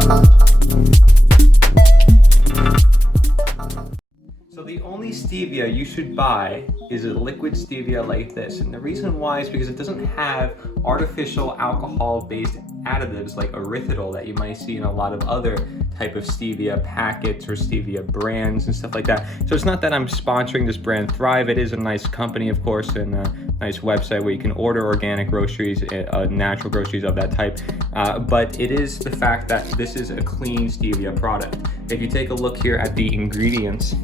So the only stevia you should buy is a liquid stevia like this, and the reason why is because it doesn't have artificial alcohol-based additives like erythritol that you might see in a lot of other type of stevia packets or stevia brands and stuff like that. So it's not that I'm sponsoring this brand Thrive. It is a nice company, of course, and a nice website where you can order organic groceries, natural groceries of that type. But it is the fact that this is a clean stevia product. If you take a look here at the ingredients,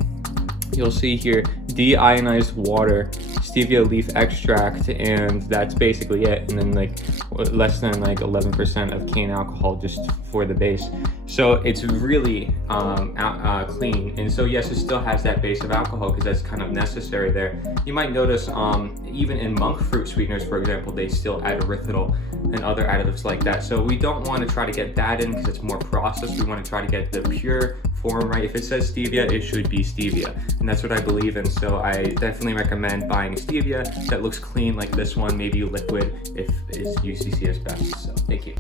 you'll see here deionized water, stevia leaf extract, and that's basically it. And then like less than like 11% of cane alcohol just for the base. So it's really clean. And so yes, it still has that base of alcohol because that's kind of necessary there. You might notice even in monk fruit sweeteners, for example, they still add erythritol and other additives like that. So we don't want to try to get that in because it's more processed. We want to try to get the pure form, right? If it says stevia, it should be stevia, and that's what I believe in. So I definitely recommend buying a stevia that looks clean like this one, maybe liquid if UCC is best. So thank you.